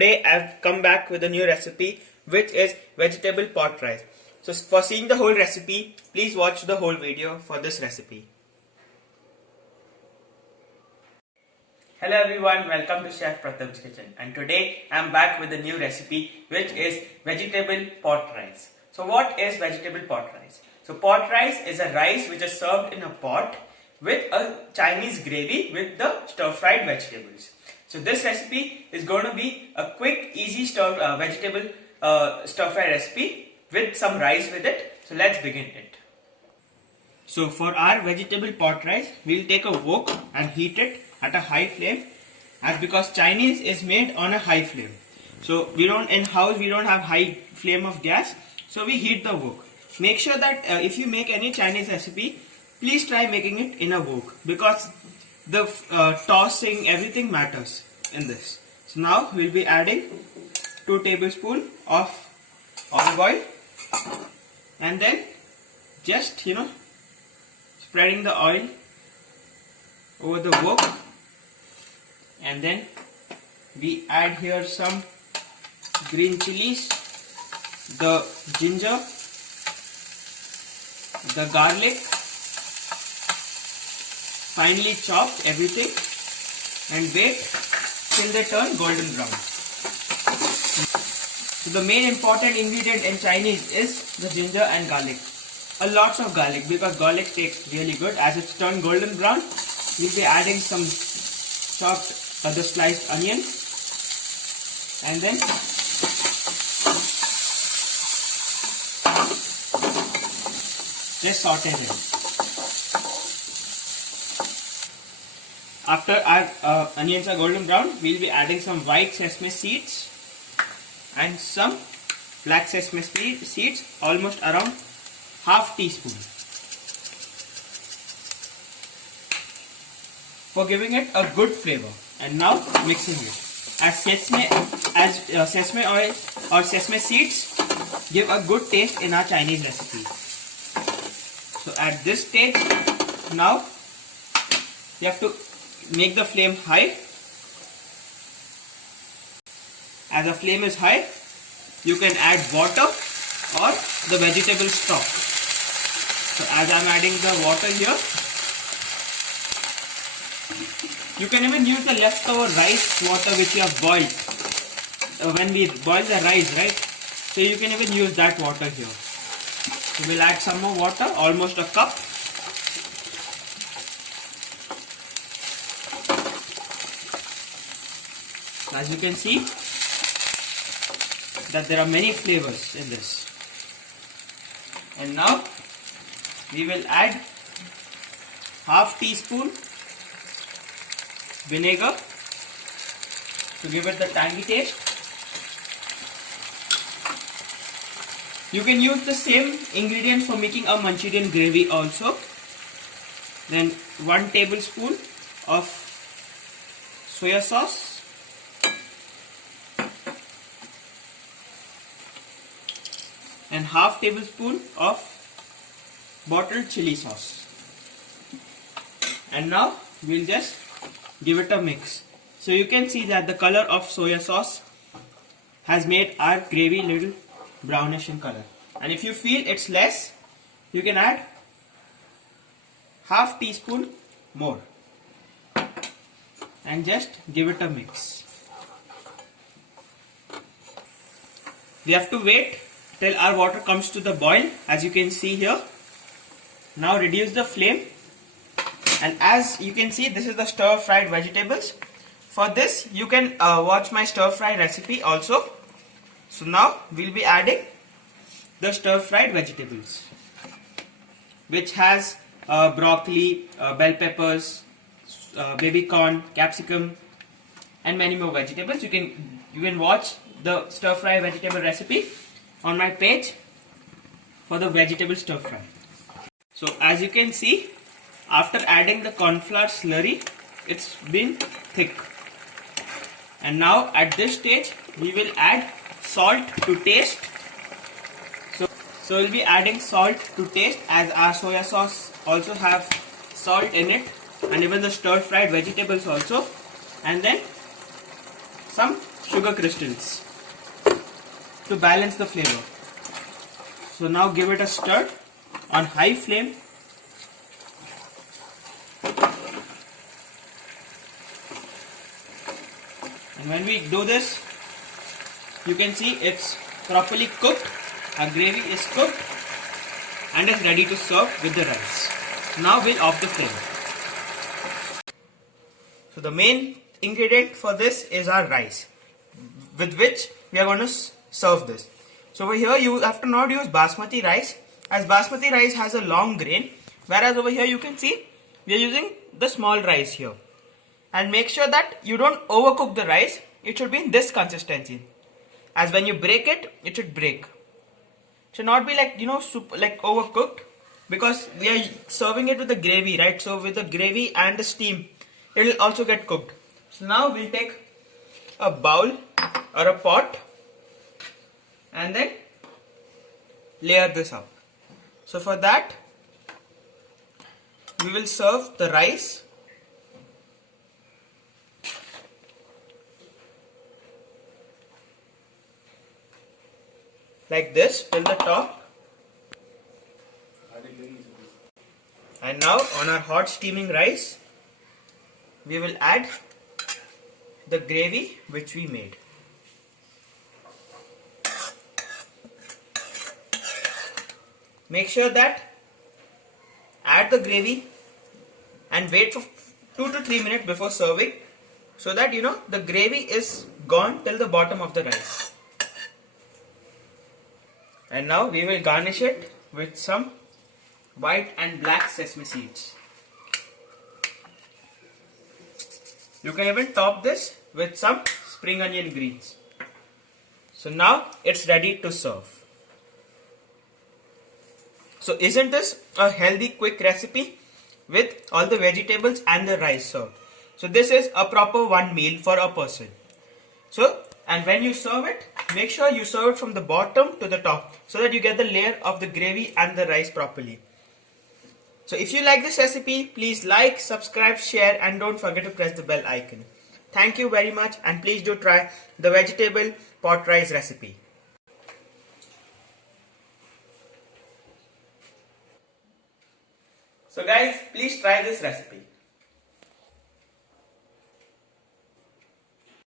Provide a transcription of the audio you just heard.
Today I've come back with a new recipe which is vegetable pot rice. So for seeing the whole recipe, please watch the whole video for this recipe. Hello everyone, welcome to Chef Pratham's Kitchen, and today I'm back with a new recipe which is vegetable pot rice. So what is vegetable pot rice? So pot rice is a rice which is served in a pot with a Chinese gravy with the stir-fried vegetables. So this recipe is going to be a quick, easy vegetable stir-fry recipe with some rice with it. So let's begin it. So for our vegetable pot rice, we'll take a wok and heat it at a high flame, as because Chinese is made on a high flame. So in house we don't have high flame of gas, so we heat the wok. Make sure that if you make any Chinese recipe, please try making it in a wok, because the tossing, everything matters in this. So now we'll be adding 2 tablespoons of olive oil, and then just spreading the oil over the wok, and then we add here some green chilies, the ginger, the garlic, finely chopped everything, and wait till they turn golden brown. So the main important ingredient in Chinese is the ginger and garlic. A lots of garlic, because garlic tastes really good. As it's turned golden brown, we'll be adding some chopped the sliced onion, and then just saute it. After our onions are golden brown, we'll be adding some white sesame seeds and some black sesame seeds, almost around half teaspoon, for giving it a good flavor. And now mixing it. As sesame oil or sesame seeds give a good taste in our Chinese recipe. So at this stage, now you have to make the flame high. As the flame is high, you can add water or the vegetable stock. So as I am adding the water here, you can even use the leftover rice water which you have boiled when we boil the rice, right? So you can even use that water here. So we'll add some more water, almost a cup. As you can see, that there are many flavors in this. And now we will add half teaspoon vinegar to give it the tangy taste. You can use the same ingredients for making a Manchurian gravy also. Then 1 tablespoon of soya sauce, and half tablespoon of bottled chili sauce. And now we'll just give it a mix. So you can see that the color of soya sauce has made our gravy little brownish in color. And if you feel it's less, you can add half teaspoon more, and just give it a mix. We have to wait till our water comes to the boil, as you can see here. Now reduce the flame, and as you can see, this is the stir-fried vegetables. For this, you can watch my stir-fry recipe also. So now we'll be adding the stir-fried vegetables, which has broccoli, bell peppers, baby corn, capsicum, and many more vegetables. You can watch the stir-fry vegetable recipe on my page for the vegetable stir-fry. So as you can see, after adding the corn flour slurry, it's been thick. And now at this stage, we will add salt to taste. So we'll be adding salt to taste, as our soya sauce also have salt in it, and even the stir-fried vegetables also. And then some sugar crystals to balance the flavor. So now give it a stir on high flame. And when we do this, you can see it's properly cooked. Our gravy is cooked and is ready to serve with the rice. Now we'll off the flame. So the main ingredient for this is our rice, with which we are going to serve this. So over here you have to not use basmati rice, as basmati rice has a long grain, whereas over here you can see we are using the small rice here. And make sure that you don't overcook the rice. It should be in this consistency, as when you break it, it should break. It should not be like, like overcooked, because we are serving it with the gravy, right? So with the gravy and the steam, it will also get cooked. So now we'll take a bowl or a pot and then layer this up. So for that, we will serve the rice like this till the top. And now on our hot steaming rice, we will add the gravy which we made. Make sure that add the gravy and wait for 2 to 3 minutes before serving, so that the gravy is gone till the bottom of the rice. And now we will garnish it with some white and black sesame seeds. You can even top this with some spring onion greens. So now it's ready to serve. So isn't this a healthy, quick recipe with all the vegetables and the rice served? So this is a proper one meal for a person. So, and when you serve it, make sure you serve it from the bottom to the top, so that you get the layer of the gravy and the rice properly. So if you like this recipe, please like, subscribe, share, and don't forget to press the bell icon. Thank you very much, and please do try the vegetable pot rice recipe. So guys, please try this recipe.